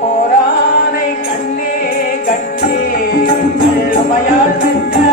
போரானை கண்ணே கண்ணே எங்கள்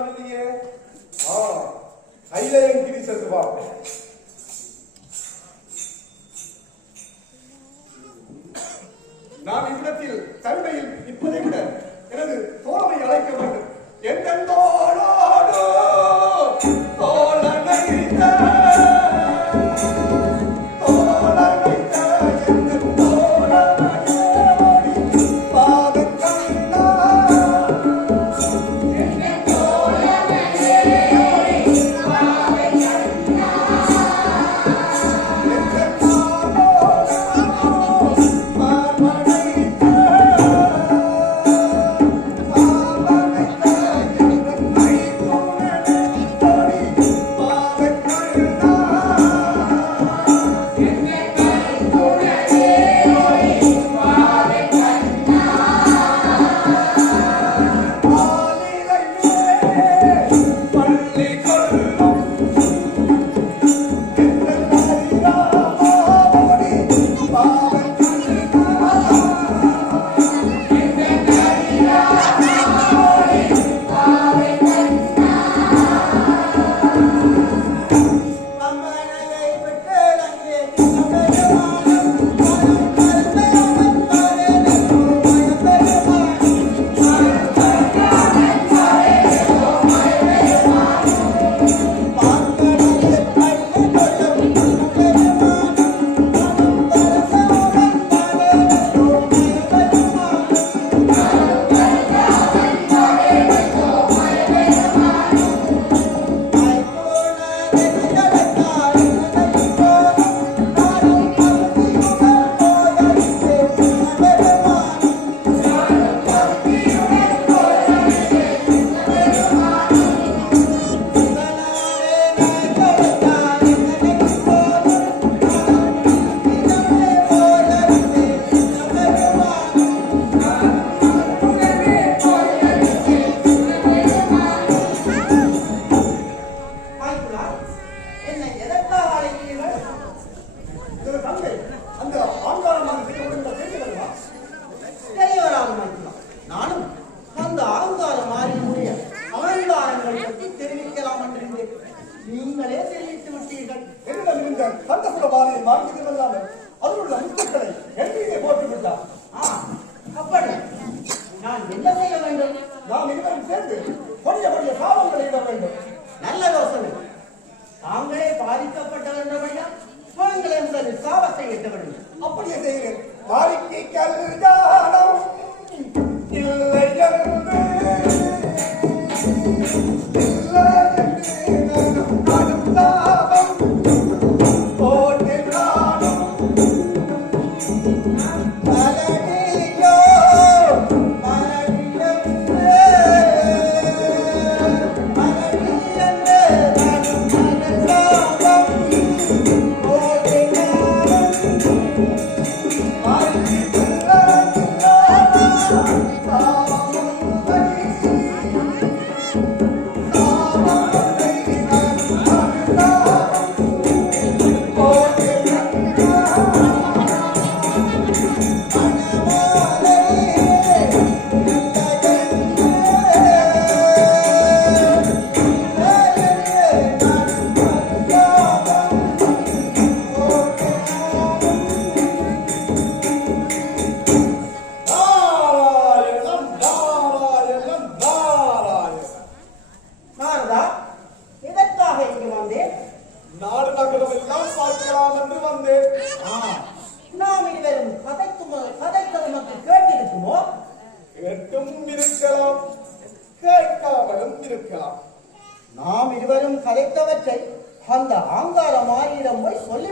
வந்துட்டீங்க ஆ ஐலையன் கிரீஸ் இருக்கு பா நாம் இவ்விடத்தில் கருணையில் இப்பதை விட எனது தோழமை அழைக்க வேண்டும். என்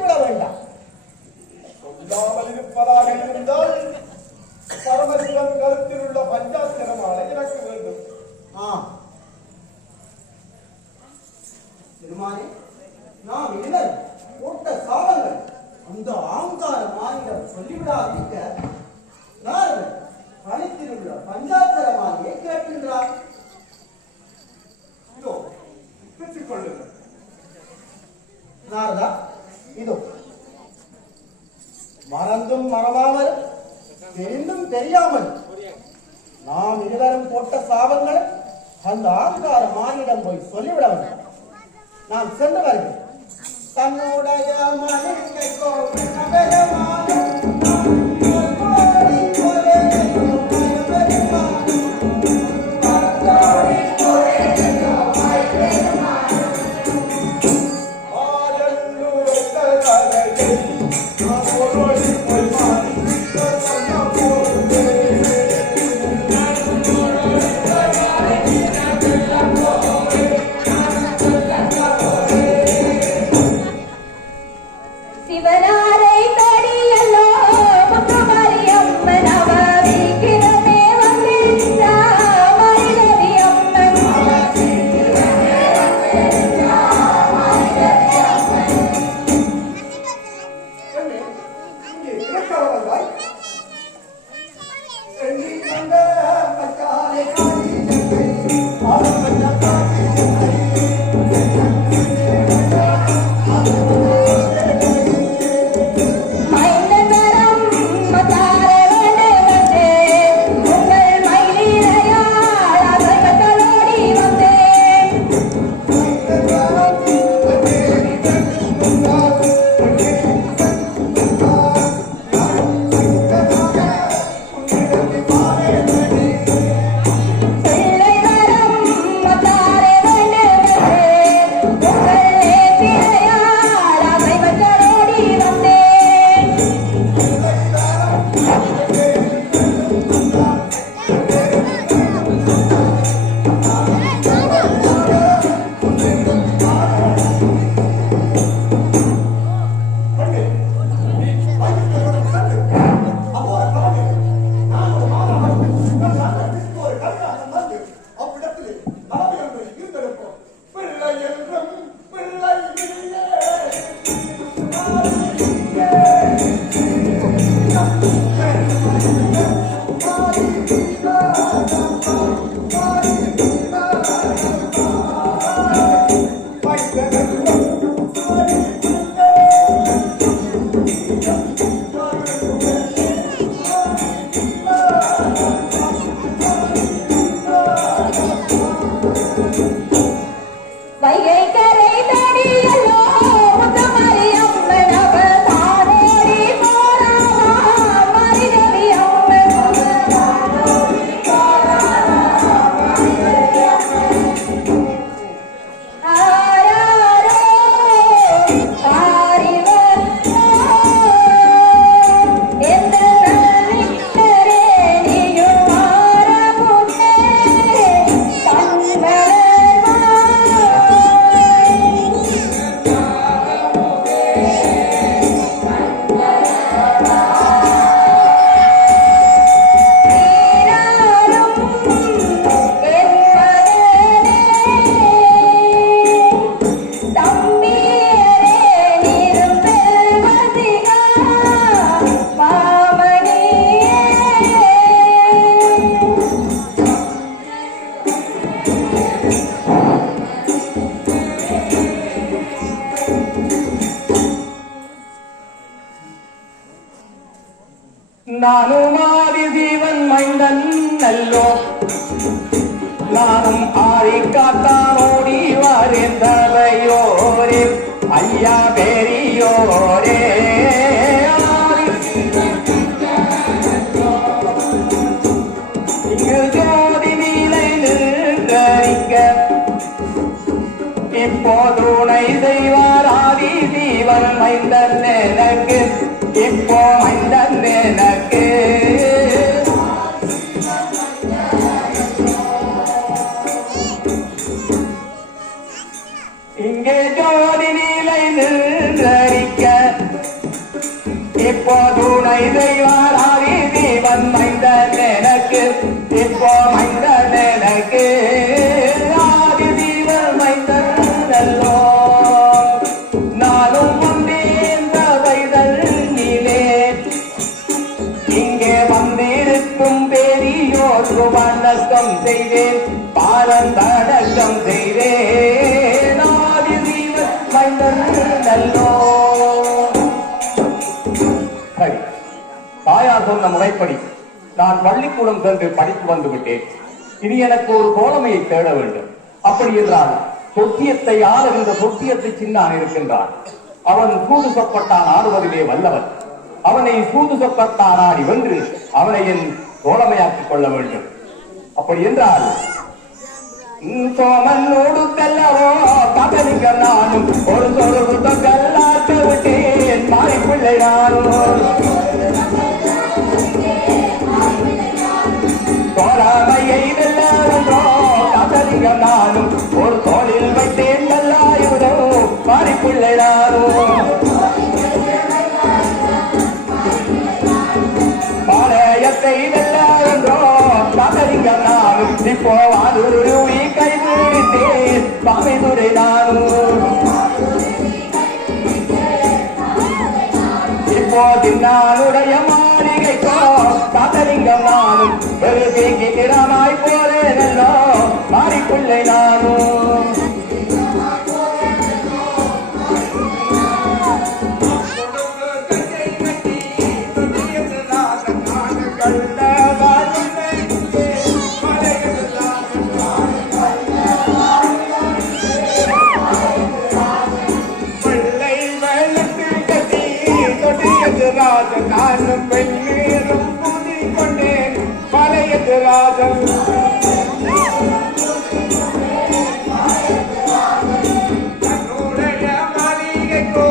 சொல்ல வேண்டாம் சொல்லாமல் இருப்பதாக இருந்தால் பரமசிவன் கருத்தில் உள்ள பஞ்சாத்திரமாலை எனக்கு வேண்டும். ஆ. நாம் இல்லை போட்ட சாதங்கள் அந்த ஆங்கார மாநிலம் சொல்லிவிடாதிக்க நாரதன் பணித்தில் உள்ள பஞ்சாத்தர கேட்கின்றார். இதோ பெற்றுக் கொள்ளுங்கள் நாரதா இதோ மறந்தும் மறவாமல் தெரிந்தும் தெரியாமல் நாம் இருவரும் போட்ட சாபங்கள் அந்த ஆங்கார மானிடம் போய் சொல்லிவிட வேண்டும் நான் சென்று வருகிறேன் தன்னுடைய மனித நன்னல்லோ நானும் ஆரை காத்தான் ஓடி வரேன் தலையோரே ஐயா பெரியோரே எப்படி? நான் பள்ளிக்கூடம் சென்று படித்து வந்து விட்டேன். எனக்கு ஒரு கோலமையை தேட வேண்டும். அப்படி என்றால் சொத்தியத்தை ஆளுகின்ற சொத்தியத்தை சின்னான் இருக்கின்றான். அவன் சூது ஆடுவதிலே வல்லவன். அவனை சூது வென்று அவனை என் கோலமையாக்கிக் கொள்ள வேண்டும். அப்படி என்றால் சோமனோடு கல்லவோ பகலிங்க நானும் ஒரு சொல் கல்லாட்ட விட்டேன். மாறி பிள்ளை நானும். தோழமையை வெல்லாதோ பகலிங்க நானும் ஒரு தோளில் வைத்தேன் நல்லாயுதோ மாறி நானும் பாளையத்தை வெல்லாதோ பகலிங்க நானும் இப்போ வாதுருவி கை பிடித்தேன் பாமைதுரை நானும் இப்போது நானுடைய மாளிகைக்கோ காத்தலிங்கம் நானும் பெருதிக்கு இடமாய் போறேனல்லோ மாறிக்குள்ளே நானும் நானும் மாளிகைக்கோ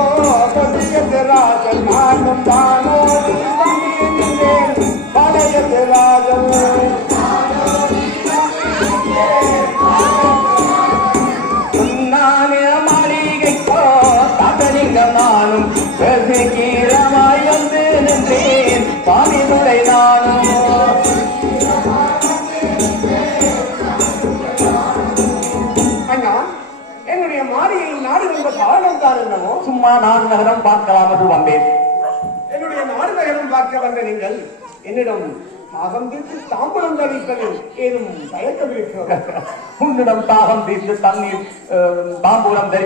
வந்த நீங்கள் என்னிடம் தாகம் தீர்த்து தாம்பரம் தவிப்பதில் ஏதும் தயக்கம் இருக்கிறது உன்னிடம் தாகம் தீர்த்து தண்ணீர் தாம்பூலம் தரி